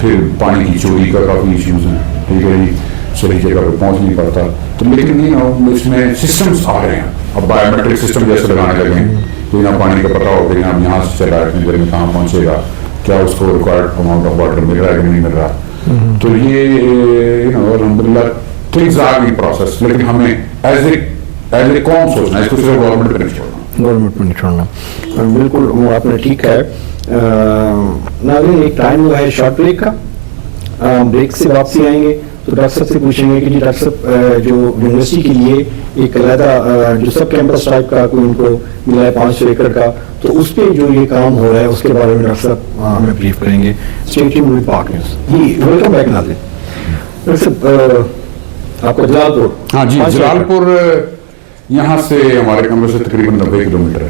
پھر پانی کی چوری کا کافی ایشوز ہیں. ٹھیک ہے جی, صحیح جگہ پہ پہنچ نہیں پاتا. تو لیکن نہیں اس میں سسٹمس آ رہے ہیں. اب بایو میٹرک سسٹم جیسے لگانے لگے ہیں تو یہاں پانی کا پتہ ہو کہ یہاں سے چلا ہے اتنی دیر میں کہاں پہنچے گا, کیا اس کو ریکوائرڈ اماؤنٹ آف واٹر مل رہا ہے کہ نہیں مل رہا. تو یہ الحمدللہ تھنگز آر ان پروسیس. لیکن ہمیں ایز اے قوم سوچنا ہے, اس کو صرف گورنمنٹ پہ نہیں چھوڑنا. گورنمنٹ پہ نہیں چھوڑنا. بالکل وہ آپ نے ٹھیک ہے. ناظرین ایک ٹائم ہوا ہے شارٹ بریک کا. بریک سے واپسی آئیں گے تو ڈاکٹر صاحب سے پوچھیں گے کہ جی ڈاکٹر صاحب جو یونیورسٹی کے لیے ایک علیحدہ جو سب کیمپس ٹائپ کا کوئی ان کو ملا ہے 500 ایکڑ کا, تو اس پہ جو یہ کام ہو رہا ہے اس کے بارے میں ڈاکٹر صاحب ہمیں بریف کریں گے. اسٹے ٹیونڈ ود پاک نیوز. جی ویلکم بیک ناظرین. ڈاکٹر صاحب آپ کا جلال پور. ہاں جی, جلال پور یہاں سے ہمارے کمرے سے تقریباً 90 کلومیٹر ہے.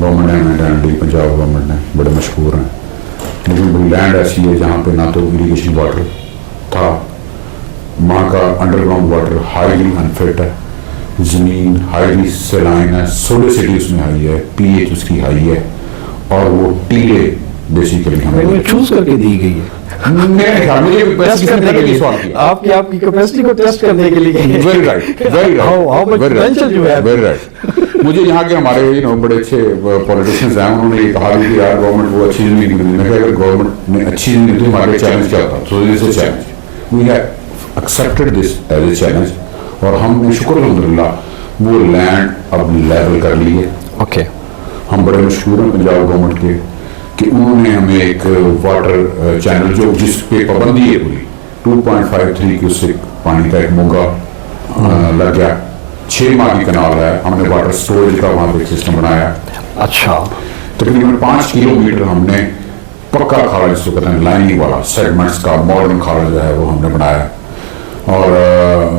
گورنمنٹ نے پنجاب گورنمنٹ نے بڑے مشہور ہیں. لیکن لینڈ ایسی ہے جہاں پہ نہ تو اریگیشن واٹر تھا, وہاں کا انڈر گراؤنڈ واٹر ہائیلی انفٹ ہے. زمین ہائیلی سیلائن ہے, سوڈیسٹی اس میں ہائی ہے, پی ایچ اس کی ہائی ہے, اور وہ ٹیلے بیسیکلی ہمیں چوز کر کے دی گئی ہے آپ کی کیپیسٹی کو ٹیسٹ کرنے کے لیے. Very right, very right. مجھے یہاں کے ہمارے بڑے اچھے پولیٹیشینز ہیں, انہوں نے یہ کہا کہ یار گورنمنٹ وہ اچھی زمین نہیں. میں کہ اگر گورنمنٹ نے اچھی زمین دی ہمارے چیلنج کیا ہوتا, so this is challenge, we have accepted this as a challenge, اور ہم نے شکر الحمدللہ وہ لینڈ اب لیول کر لی ہے. اوکے, ہم بڑے مشہور ہیں پنجاب گورنمنٹ کے کہ انہوں نے ہمیں ایک واٹر چینل جو جس پہ پابندی ہے پوری 2.53 کیوسک پانی کا ایک موگا لگ گیا, 6 ماہ کی کنال ہے, ہم نے واٹر سٹوریج کا وہاں پہ سسٹم بنایا. اچھا, تقریباً 5 کلومیٹر ہم نے پکا کھاڑا جس کو کہتے ہیں لائننگ والا سیگمنٹس کا ماڈرن کھاڑا جو ہے وہ ہم نے بنایا. اور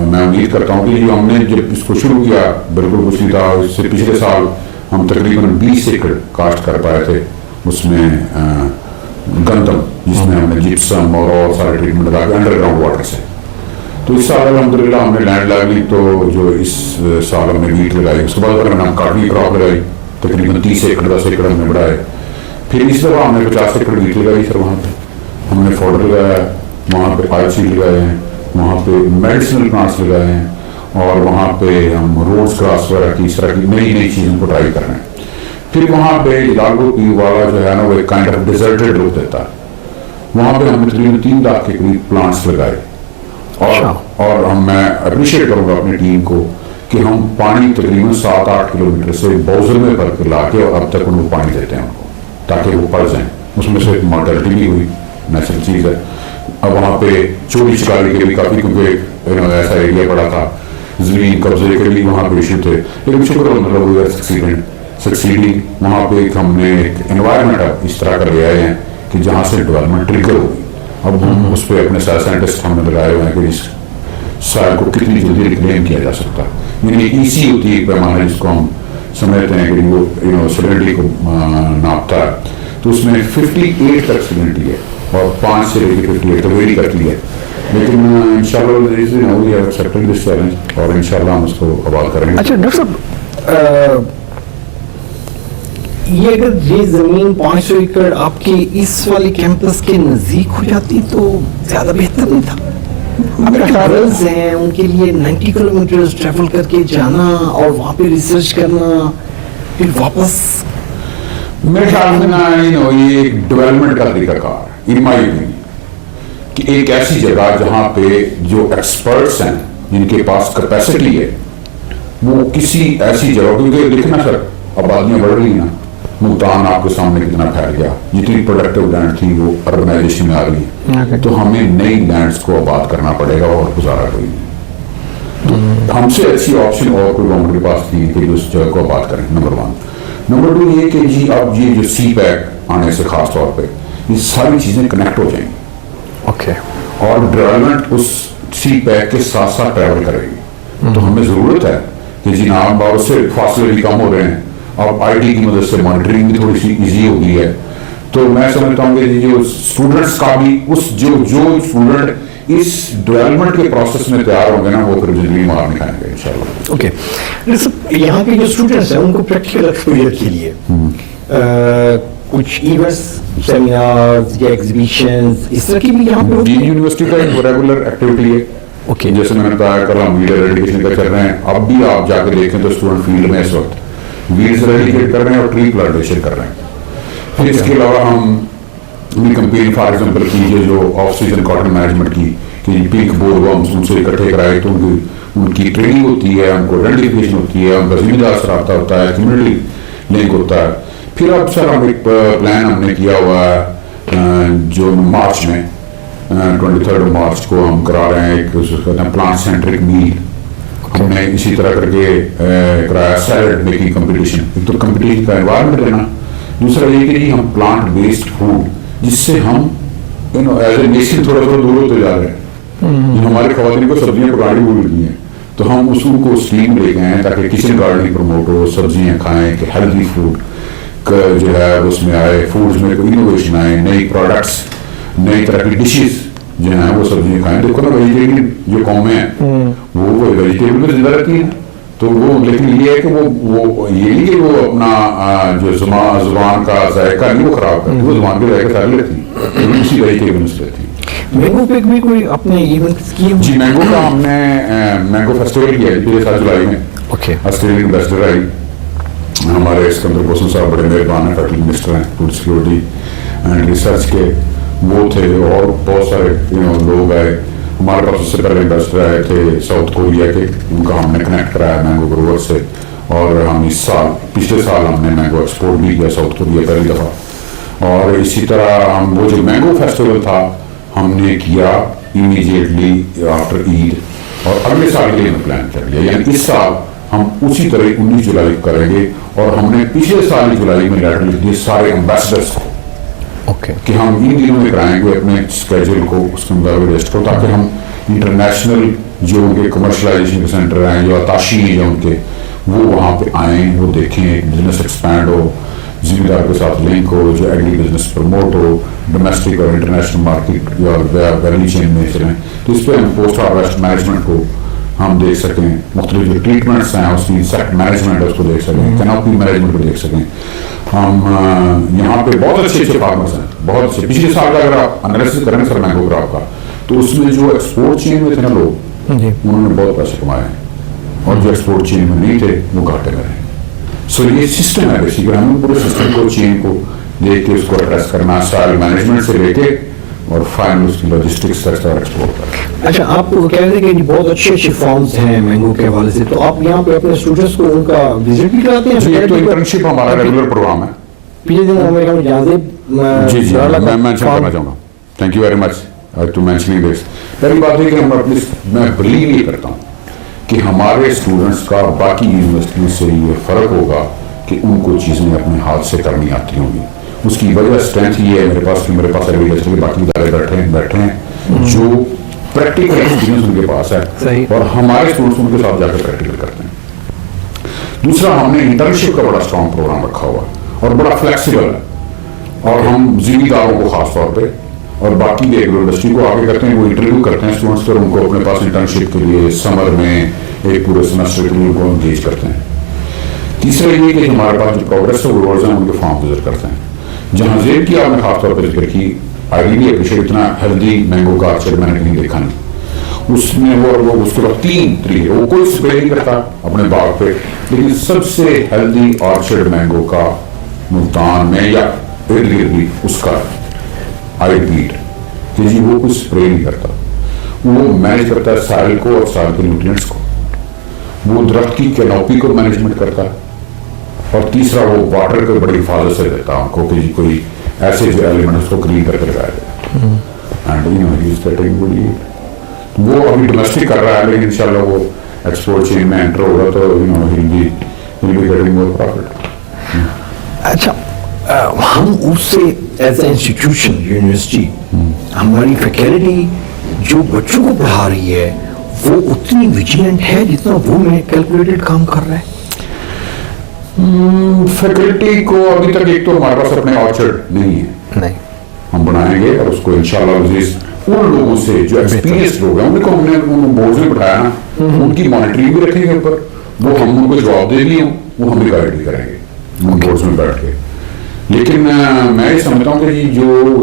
میں امید کرتا ہوں کہ جو ہم نے جب اس کو شروع کیا بالکل کچھ نہیں تھا, اس سے پچھلے سال ہم تقریباً 20 ایکڑ کاشت کر پائے تھے اس میں گندم, جس میں ہم نے جپسم اور سارے ٹریٹمنٹ لگا کے انڈر گراؤنڈ واٹر سے. تو اس سال الحمدللہ ہم نے لینڈ لگا لی, تو جو اس سال ہم نے ویٹ لگائی, اس کے بعد ہم نے کاٹنی کراپ لگائی تقریباً 30 ایکڑ 10 ایکڑ ہم نے بڑھائے. پھر اس دفعہ ہم نے 50 ایکڑ ویٹ لگائی سر, وہاں پہ ہم نے فوڈر لگایا, وہاں پہ آئل سیڈ لگائے ہیں, وہاں پہ میڈیسنل پلانٹس لگائے ہیں, اور وہاں پہ ہم روڈز کراس وغیرہ کی اس طرح کی نئی نئی چیزوں کو ٹرائی کر رہے ہیں. پھر وہاں پہ لاگو پی والا جو ہے نا وہ ایک کائنڈ آف ڈیزرٹڈ لک دیتا ہے, وہاں پہ ہم نے تقریباً 3 لاکھ کے قریب پلانٹس لگائے. اور میں اپریشیٹ کروں گا اپنی ٹیم کو کہ ہم پانی تقریباً 7-8 کلومیٹر سے بوزل میں بھر کے لا کے اور اب تک ان کو پانی دیتے ہیں ان کو, تاکہ وہ پڑ جائیں. اس میں سے مارٹیلٹی بھی ہوئی, نیچرل چیز ہے. اب وہاں پہ چوری چکاری کے بھی کافی, کیونکہ ایسا ایریا پڑا تھا زمین قبضے کے لیے وہاں پہ ایشو تھے, لیکن شکر الحمدللہ سکسیڈنگ. وہاں پہ ہم نے ایک انوائرمنٹ اس طرح کا لے آئے ہیں کہ جہاں سے ڈیولپمنٹ ٹریگر ہوگی. اب ہم اس پہ اپنے سائنٹسٹ ہم نے لگائے ہوئے ہیں کہ اس سائل کو کتنی جلدی ریکلیم کیا جا سکتا ہے. یعنی ایسی ہوتی ہے ایک پیمانہ جس کو ہم سمجھتے ہیں کہ وہ سیلینٹی کو ناپتا ہے, تو اس میں 58 تک سیلینٹی ہے, اور 5 سے لے کے 58 تک ویری کرتی ہے. لیکن انشاءاللہ اور انشاءاللہ ہم اس کو آباد کریں گے. اچھا ڈاکٹر صاحب, یہ اگر یہ زمین 500 ایکڑ آپ کے اس والے کیمپس کے نزدیک ہو جاتی تو زیادہ بہتر نہیں تھا؟ ٹریولز ہیں ان کے لیے 90 کلومیٹر ٹریول کر کے جانا اور وہاں پہ ریسرچ کرنا پھر واپس. میرے خیال میں یہ ایک ڈیولپمنٹ کا طریقہ کار ان مائی اوپینین کہ ایک ایسی جگہ جہاں پہ جو ایکسپرٹس ہیں جن کے پاس کیپیسٹی ہے وہ کسی ایسی جگہ, کیونکہ دیکھنا سر آبادیاں بڑھ رہی ہیں, ملتان آپ کے سامنے کتنا پھیل گیا, جتنی پروڈکٹیو لینڈ تھی وہ اربنائزیشن میں آ گئی, تو ہمیں نئی لینڈز کو آباد کرنا پڑے گا اور گزارا کوئی نہیں. ہم سے ایسی آپشن اور کوئی گورنمنٹ کے پاس تھی کہ اس جگہ کو آباد کریں. نمبر 1. نمبر 2 یہ کہ جی اب یہ جو سی پیک آنے سے خاص طور پہ یہ ساری چیزیں کنیکٹ ہو جائیں گی. اوکے, اور ڈیولپمنٹ اس سی پیک کے ساتھ ساتھ ٹریول کرے گی. تو ہمیں ضرورت ہے کہ جناب اور اس سے فاصلے بھی کم ہو رہے ہیں, اور آئی ٹی کی مدد سے مانیٹرنگ بھی تھوڑی سی ایزی ہو گئی ہے. تو میں سمجھتا ہوں کہ جو اسٹوڈنٹس کا بھی اس جو اسٹوڈنٹ اس ڈیولپمنٹ کے پروسیس میں تیار ہوں گے نا وہ پھر زندگی مار نہیں کھائیں گے انشاءاللہ. اوکے, یہاں کے جو اسٹوڈنٹس ہیں ان کو پریکٹیکل ایکسپوجر کے لیے کچھ ایونٹس, سیمینارز یا ایگزیبیشنز اس طرح کی بھی یہاں پہ ڈین یونیورسٹی کا ایک ریگولر ایکٹیویٹی ہے. اوکے, جیسے میں نے بتایا کل ہم ویڈیو ایڈوکیشن کا چل رہے ہیں, اب بھی آپ جا کے دیکھیں تو اسٹوڈنٹ فیلڈ میں اس وقت ویڈز ریڈیکیٹ کر رہے ہیں اور ٹری پلانٹیشن کر رہے ہیں. پھر اس کے علاوہ ہم کمپین فار ایگزامپل کیجیے جو آف سیزن کاٹن مینجمنٹ کی کہ پنک بورڈ ورمز ان سے اکٹھے کرائے تو ان کی ٹریننگ ہوتی ہے, ان کو آئیڈینٹیفیکیشن ہوتی ہے, ان کا ذمہ دار سے رابطہ ہوتا ہے, کمیونٹی لنک ہوتا ہے. پھر اب سر ہم ایک پلان ہم نے کیا ہوا ہے جو مارچ میں 23 مارچ کو ہم کرا رہے ہیں ایک پلانٹ سینٹرک میل. ہم نے اسی طرح کر کے کرایا سیلڈ میکنگ کمپٹیشن. ایک تو کمپٹیشن کا انوائرمنٹ دینا, دوسرا یہ کہ ہم پلانٹ بیسڈ فوڈ جس سے ہم ایز اے نیشن تھوڑا تھوڑا دور ہوتے جا رہے ہیں. ہمارے خواتین کو سبزیاں پکانے بھول گئی ہیں, تو ہم اصول کو اسٹریم لے گئے ہیں تاکہ کچن گارڈننگ پروموٹ ہو, سبزیاں کھائیں کہ ہیلدی فوڈ جو ہے اس میں آئے, فوڈز میں کوئی انوویشن آئے, نئی پروڈکٹس, نئی طرح کی ڈشز جو ہیں وہ سبزیاں کھائیں. دیکھو نا ویجیٹیرین جو قومیں ہیں وہ ویجیٹیبل میں زندہ رہتی ہیں, تو وہ لیکن یہ ہے کہ وہ یہ نہیں کہ وہ اپنا جو زبان کا ذائقہ نہیں وہ خراب کرتی، وہ زبان کے ذائقہ سارے لیتی، اسی طریقے کی بنس لیتی. مینگو پہ بھی کوئی اپنے ایونٹس کیے؟ جی مینگو کا ہم نے مینگو فیسٹیول کیا پچھلے سال جولائی میں. آسٹریلین امبیسڈر آئی ہمارے اسکندر حسن صاحب، بڑے مہربان ہیں، فیڈرل منسٹر ہیں فوڈ سیکورٹی اینڈ ریسرچ کے، وہ تھے اور بہت سارے لوگ آئے. ہمارے پاس اس سے پہلے امبیسڈر آئے تھے ساؤتھ کوریا کے، ان کا ہم نے کنیکٹ کرایا مینگو گروور سے، اور ہم اس سال پچھلے سال ہم نے مینگو ایکسپورٹ بھی کیا ساؤتھ کوریا پہلی دفعہ. اور اسی طرح ہم وہ جو مینگو فیسٹیول تھا ہم نے کیا امیڈیٹلی آفٹر عید، اور اگلے سال کے لیے ہم پلان کر لیا، یعنی اس سال ہم اسی طرح 19 جولائی کو کریں گے. اور ہم نے پچھلے سال جولائی میں لیٹر لکھ دیے سارے امبیسڈرس کو کہ ہم ان دنوں میں کرائیں گے اپنے اسکیجول کو اس کے مطابق ریسٹ کو، تاکہ ہم انٹرنیشنل جو ان کے کمرشلائزیشن کے سینٹر ہیں، جو آتاشی ہیں جو ان کے، وہ وہاں پہ آئیں، وہ دیکھیں، بزنس ایکسپینڈ ہو، ذمہ دار کے ساتھ لنک ہو، جو ایگری بزنس پروموٹ ہو، ڈومیسٹک اور انٹرنیشنل مارکیٹ اور ویلیو چین میں چلیں. تو اس پہ ہم پوسٹ ہارویسٹ مینجمنٹ کو ہم دیکھ سکیں، مختلف جو ٹریٹمنٹس ہیں اس کی انسیکٹ مینجمنٹ اس کو دیکھ سکیں، کینوپی مینجمنٹ کو دیکھ سکیں. ہم یہاں پہ بہت اچھے فارمرس ہیں، بہت اچھے. پچھلے سال کا اگر آپ انالیسس کریں سر مینگو کراپ کا، تو اس میں جو ایکسپورٹ چین میں تھے نا لوگ، انہوں نے بہت پیسے کمائے ہیں، اور جو ایکسپورٹ چین میں نہیں تھے وہ گھاٹے میں رہے. سو یہ سسٹم ہے بیسیکلی، ہم پورے سسٹم کو چین کو دیکھ کے اس کو ایڈریس کرنا، سائل مینجمنٹ سے لے کے اور فائنل اس کی لاجسٹکس تک اور ایکسپورٹ تک. اچھا، آپ کو کہہ رہے تھے کہ بہت اچھے فارمز ہیں مینگو کے حوالے سے، تو آپ یہاں پہ اپنے اسٹوڈنٹس کو ان کا وزٹ بھی کراتے ہیں؟ جی تو انٹرنشپ ہمارا ریگولر پروگرام ہے. پچھلے دن امریکہ میں جی میں مینشن کرنا چاہوں گا. Thank you very much to mentioning this. پہلی بات ہے کہ ہم اپنی، میں بلیو یہ کرتا ہوں کہ ہمارے اسٹوڈنٹس کا باقی یونیورسٹیوں سے یہ فرق ہوگا کہ ان کو چیزیں اپنے ہاتھ سے کرنی آتی ہوں گی. اس کی وجہ اسٹرینتھ یہ ہے میرے پاس ایگریکلچر کے باقی ادارے بیٹھے ہیں جو پریکٹیکل ایکسپیرینس ان کے پاس ہے، اور ہمارے اسٹوڈنٹس ان کے ساتھ جا کے پریکٹیکل کرتے ہیں. دوسرا، ہم نے انٹرنشپ کا بڑا اسٹرانگ پروگرام رکھا ہوا ہے اور بڑا فلیکسیبل ہے، اور ہم ذمہ داروں کو خاص طور پہ اور باقی بھی یونیورسٹی کو آگے کرتے ہیں، وہ انٹرویو کرتے ہیں اسٹوڈنٹس پر، ان کو اپنے پاس انٹرنشپ کے لیے سمر میں ایک پورے سیمسٹر کے لیے ان کو انگیج کرتے ہیں. تیسرا یہ کہ ہمارے پاس جو پروگریس گروورز ہیں ان کے فارم وزٹ کرتے ہیں. جہاں زیب کی آپ نے خاص طور پہ ذکر کی، آئی ریلی اپریشیٹ، اتنا ہیلدی مینگو کا آرچرڈ میں نے کہیں دیکھا نہیں. اس میں وہ اس کے بعد 3 طریقے، وہ کوئی اسپرے نہیں کرتا اپنے باغ پہ، لیکن سب سے ہیلدی آرچرڈ مینگو کا ملتان میں یا ارد گرد بھی اس کا آئی ریپیٹ کہ جی وہ کوئی اسپرے نہیں کرتا، وہ مینیج کرتا ہے سائل کو اور سائل کے نیوٹرینٹس کو، وہ درخت کی کینوپی کو مینجمنٹ کرتا ہے، اور تیسرا وہ واٹر کو بڑی حفاظت سے دیتا ہے ان کو کہ جی کوئی ایسے جو ایلیمنٹ اس کو کلین کر کے لگایا جائے. وہ ابھی ڈومیسٹک کر رہا ہے، لیکن انشاءاللہ وہ ایکسپورٹ چین میں انٹر ہوگا تو he'll be getting more profit. اچھا، ہم اس سے ایز اے انسٹیٹیوشن یونیورسٹی، ہماری فیکلٹی جو بچوں کو پڑھا رہی ہے وہ اتنی ویجیلنٹ ہے جتنا وہ میں کیلکولیٹڈ کام کر رہا ہے؟ فیکلٹی کو ابھی تک ایک تو ہمارے پاس اپنے آرچرڈ نہیں ہے، نہیں ہم بنائیں گے، اور اس کو انشاءاللہ ان لوگوں سے جو ایکسپیرینس لوگ ہیں ان کو ہم نے بورڈز میں بٹھایا نا، ان کی مانیٹرنگ بھی رکھیں گے اوپر، وہ ہم ان کو جواب دے بھی ہوں، وہ ہمیں گائیڈ بھی کریں گے ان بورڈز میں بیٹھ کے. لیکن میں یہ سمجھتا ہوں کہ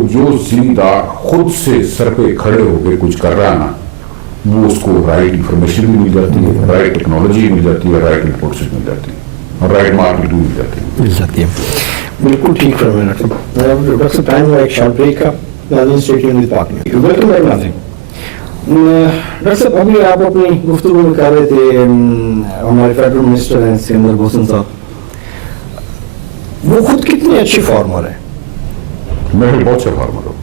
جو ذمہ دار خود سے سر پہ کھڑے ہو کے کچھ کر رہا ہے نا، وہ اس کو رائٹ انفارمیشن بھی مل جاتی ہے، رائٹ ٹیکنالوجی مل جاتی ہے، رائٹ انپوٹس مل جاتی ہے، اور رائٹ مارکیٹ بھی مل جاتی ہے. بالکل ٹھیک فرمایا ڈاکٹر صاحب. ٹائم ہوا ایک شارٹ بریک کا. ویلکم بیک ناظرین. ڈاکٹر صاحب، ابھی آپ اپنی گفتگو میں کر رہے تھے ہمارے فیڈرل منسٹر ہیں اسکندر حسن صاحب، وہ خود کتنے اچھے فارمر ہیں؟ میں بہت اچھا فارمر ہوں.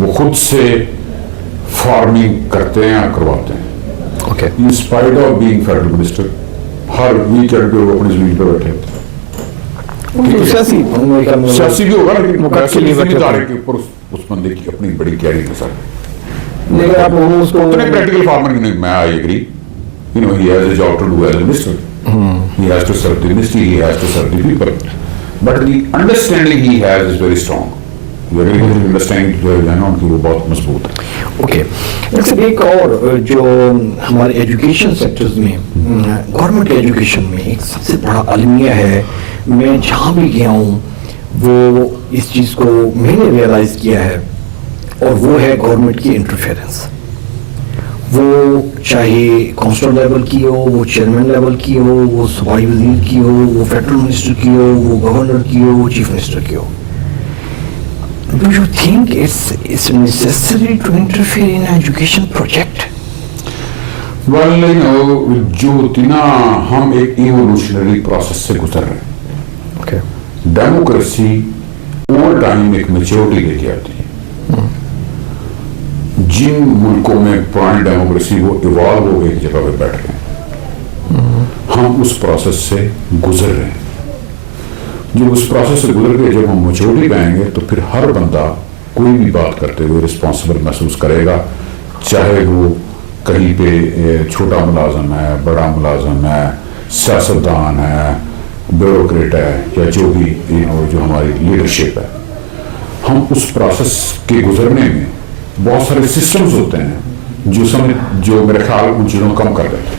وہ خود سے فارمنگ کرتے ہیں اور کرواتے ہیں. In spite of being federal minister, Hare weekend پہ وہ اپنی زمین پہ بیٹھے ہوتے ہیں. سیاسی بھی ہوگا لیکن ادارے کے اوپر اس بندے کی اپنی بڑی گہری نظر ہے. لیکن آپ اس کو پریکٹیکل فارمر نہیں، میں I agree, he has a job to do as a minister. He has to serve the ministry, he has to serve the people. But the understanding he has is very strong. Agriculture understanding جو ہے نا ان کی وہ بہت مضبوط ہے. Okay doctor صاحب، ایک اور جو ہمارے ایجوکیشن سیکٹرز میں گورنمنٹ ایجوکیشن میں ایک سب سے بڑا المیہ ہے، میں جہاں بھی گیا ہوں وہ اس چیز کو میں نے ریئلائز کیا ہے، اور وہ ہے گورنمنٹ کی انٹرفیئرنس. وہ چاہے کونسلر لیول کی ہو، وہ چیئرمین لیول کی ہو، وہ صوبائی وزیر کی ہو، وہ فیڈرل منسٹر کی ہو، وہ گورنر کی ہو، وہ چیف منسٹر کی ہو. Do you think it's necessary to interfere in an education project? well جو اتنا ہم ایک ایوولوشنری پروسیس سے گزر رہے ہیں. Okay. ڈیموکریسی اوور ٹائم ایک میچورٹی لے کے آتی ہے. جن ملکوں میں پرانی ڈیموکریسی وہ ایوالو ہو ایک جگہ پہ بیٹھ رہے ہیں، ہم اس پروسیس سے گزر رہے ہیں. جب اس پروسیس سے گزر کے جب ہم میچورٹی پہ آئیں گے تو پھر ہر بندہ کوئی بھی بات کرتے ہوئے رسپانسبل محسوس کرے گا، چاہے وہ کہیں پہ چھوٹا ملازم ہے، بڑا ملازم ہے، سیاستدان ہے، بیوروکریٹ ہے، یا جو بھی جو ہماری لیڈرشپ ہے. ہم اس پروسیس کے گزرنے میں بہت سارے سسٹمز ہوتے ہیں جو میرے خیال ان چیزوں کو کم کر دیتے ہیں،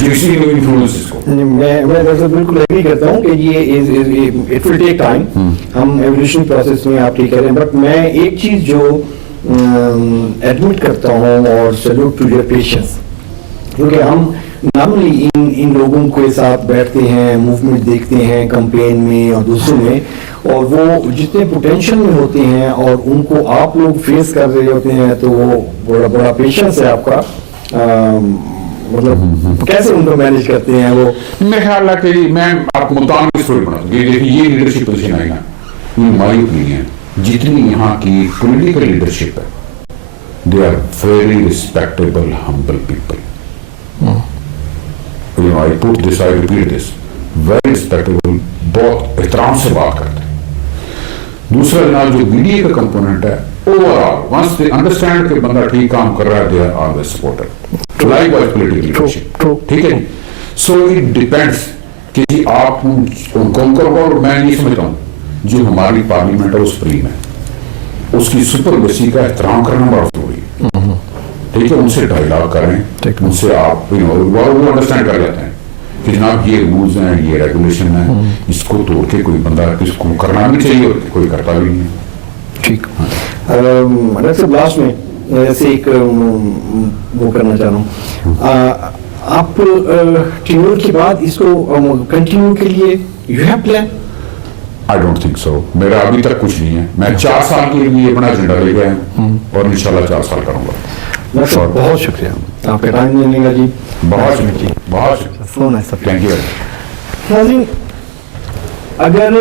جو اسی لیے انفلوئنسز کو. میں بالکل ایگری کرتا ہوں کہ یہ اٹ ول ٹیک ٹائم. ہم ایولیوشن پروسیس میں آپ ٹھیک کہہ رہے ہیں، بٹ میں ایک چیز جو ایڈمٹ کرتا ہوں اور سیلوٹ ٹو یور پیشنس، کیونکہ ہم نارملی ان لوگوں کے ساتھ بیٹھتے ہیں، موومنٹ دیکھتے ہیں کمپین میں اور دوسروں میں، اور وہ جتنے پوٹینشیل میں ہوتے ہیں اور ان کو آپ لوگ فیس کر رہے ہوتے ہیں، تو وہ بڑا پیشنس ہے آپ کا. مطلب کیسے ان کو مینیج کرتے ہیں وہ؟ میرے خیال ہے کہ میں آپ کو ملتان کی اسٹوری بنا دوں. یہ لیڈرشپ پوزیشن آئی نا، یہ ہماری اوپینین ہے. جتنی یہاں کی پولیٹیکل لیڈرشپ ہے، they are very respectable humble people. I put this, I repeat this, very respectable، بہت احترام سے بات کرتے ہیں. دوسرا جناب جو میڈیا کا کمپوننٹ ہے، over all once they understand کہ بندہ ٹھیک کام کر رہا ہے، they are always supported. Likewise political leadership. ٹھیک ہے. So it depends کہ جی آپ ان کو میں نہیں سمجھتا ہوں جو ہماری پارلیمنٹ ہے وہ سپریم ہے، اس کی سپرمیسی کا احترام کرنا بڑا ضروری ہے. ٹھیک ہے، ان سے ڈائیلاگ کریں، ان سے آپ وہ انڈرسٹینڈ کر لیتے ہیں کہ جناب یہ رولز ہیں، یہ ریگولیشن ہے، اس کو توڑ کے کوئی بندہ اس کو کرنا بھی چاہیے اور کوئی کرتا بھی نہیں. ٹھیک. ڈاکٹر صاحب لاسٹ میں ایسے ایک وہ کرنا چاہ رہا ہوں، آپ ٹینیور کے بعد اس کو کنٹینیو کے لیے you have plan? I don't think so. میرا ابھی تک کچھ نہیں ہے. میں 4 سال کے لیے اپنا ایجنڈا لے گیا ہوں اور انشاءاللہ 4 سال کروں گا. بہت شکریہ آپ کا ٹائم دینے کا جی. بہت شکریہ، بہت شکریہ. Thank you. ناظرین، اگر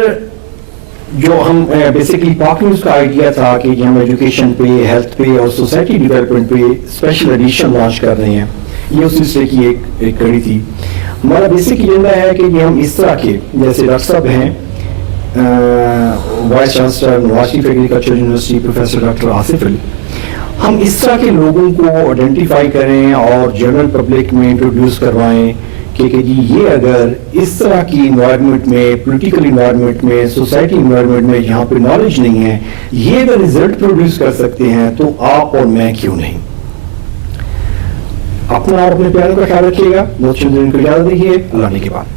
جو ہم بیسکلی پاک نیوز کا آئیڈیا تھا کہ ہم ایجوکیشن پہ، ہیلتھ پہ اور سوسائٹی ڈیولپمنٹ پہ اسپیشل ایڈیشن لانچ کر رہے ہیں، یہ اس سلسلے کی ایک کڑی تھی. ہمارا بیسک ایجنڈا ہے کہ ہم اس طرح کے جیسے ڈاکٹر صاحب ہیں، vice chancellor Nawaz Sharif agriculture university professor doctor Asif Ali, ہم اس طرح کے لوگوں کو آئیڈینٹیفائی کریں اور جنرل پبلک میں انٹروڈیوس کروائیں کہ جی یہ اگر اس طرح کی انوائرمنٹ میں، پولیٹیکل انوائرمنٹ میں، سوسائٹی انوائرمنٹ میں جہاں پہ نالج نہیں ہے، یہ اگر رزلٹ پروڈیوس کر سکتے ہیں تو آپ اور میں کیوں نہیں. اپنا اور اپنے پیاروں کا خیال رکھیے گا. بہت شکریہ، کو اجازت دیجیے. اللہ نے کے بعد.